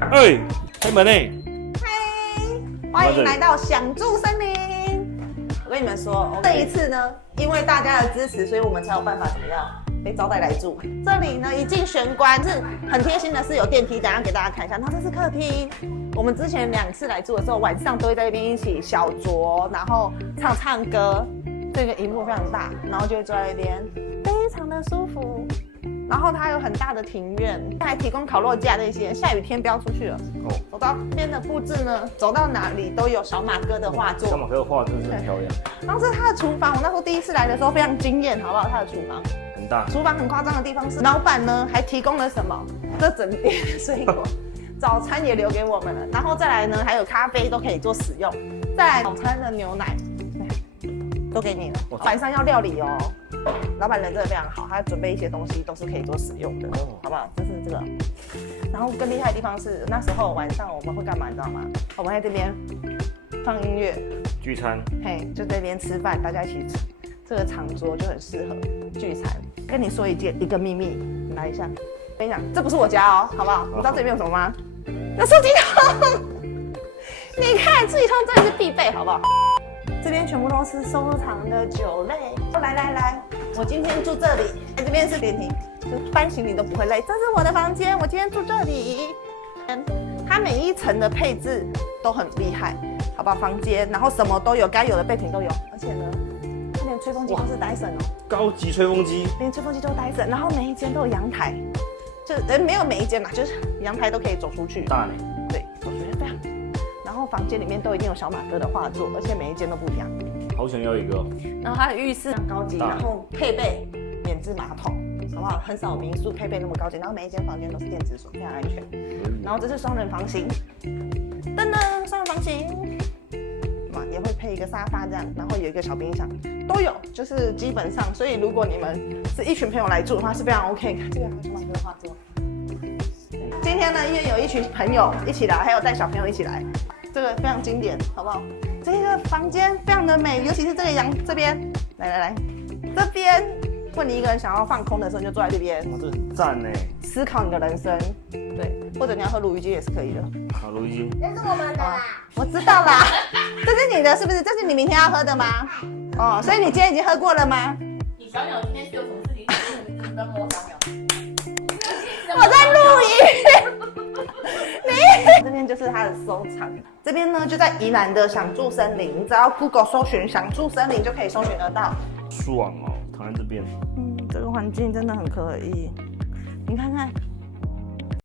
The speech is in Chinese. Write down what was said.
哎，开门呢！嗨，欢迎来到享住森林。我跟你们说，这一次呢，因为大家的支持，所以我们才有办法怎么样被招待来住。这里呢，一进玄关是很贴心的，是有电梯，等一下给大家看一下。然后这是客厅，我们之前2次来住的时候，晚上都会在那边一起小酌，然后唱歌。这个荧幕非常大，然后就会坐在那边，非常的舒服。然后它有很大的庭院，还提供烤肉架那些，下雨天不要出去了。哦，走到这边的布置呢，走到哪里都有小马哥的画作。小马哥的画真是很漂亮。然后这是他的厨房，我那时候第一次来的时候非常惊艳，好不好？他的厨房很大，厨房很夸张的地方是，老板呢还提供了什么？这整店的水果，早餐也留给我们了。然后再来呢，还有咖啡都可以做使用。再来早餐的牛奶，都给你了。晚上要料理哦。老板人真的非常好，他准备一些东西都是可以做使用的，好不好？就是这个。然后更厉害的地方是，那时候晚上我们会干嘛？你知道吗？我们在这边放音乐、聚餐，嘿，就在这边吃饭，大家一起吃。这个长桌就很适合聚餐。跟你说一个秘密，你来一下。跟你讲，这不是我家哦，好不好？你知道这里面有什么吗？有四季汤。你看，四季汤真的是必备，好不好？这边全部都是收藏的酒类。来，我今天住这里，这边是电梯，就搬行李都不会累。这是我的房间，我今天住这里。它每一层的配置都很厉害，好不好？房间，然后什么都有，该有的备品都有，而且呢，它连吹风机都是Dyson哦，高级吹风机，连吹风机都是Dyson，然后每一间都有阳台，就没有每一间嘛，就是阳台都可以走出去。大呢？对，走出去对啊。然后房间里面都一定有小马哥的画作，而且每一间都不一样。好想要一个。然后它的浴室很高级，然后配备免治马桶，好不好？很少民宿配备那么高级，然后每一间房间都是电子锁，非常安全。然后这是双人房型，噔噔，双人房型，也会配一个沙发这样，然后有一个小冰箱，都有，就是基本上。所以如果你们是一群朋友来住的话，是非常 OK。这个还有小马哥的画作。今天呢，因为有一群朋友一起来，还有带小朋友一起来，这个非常经典，好不好？这个房间非常的美，尤其是这个这边，来，这边，如果你一个人想要放空的时候，你就坐在这边。哇，这很赞呢！思考你的人生，对，或者你要喝鲈鱼精也是可以的。好，鲈鱼精，这是我们的啦。我知道啦，这是你的，是不是？这是你明天要喝的吗？哦，所以你今天已经喝过了吗？你小鸟今天是有什么事情？你等我小鸟。我在录音。这边就是它的收藏，这边呢就在宜兰的享住森林，你只要 Google 搜寻享住森林就可以搜寻得到。爽哦，躺在这边。这个环境真的很可以。你看看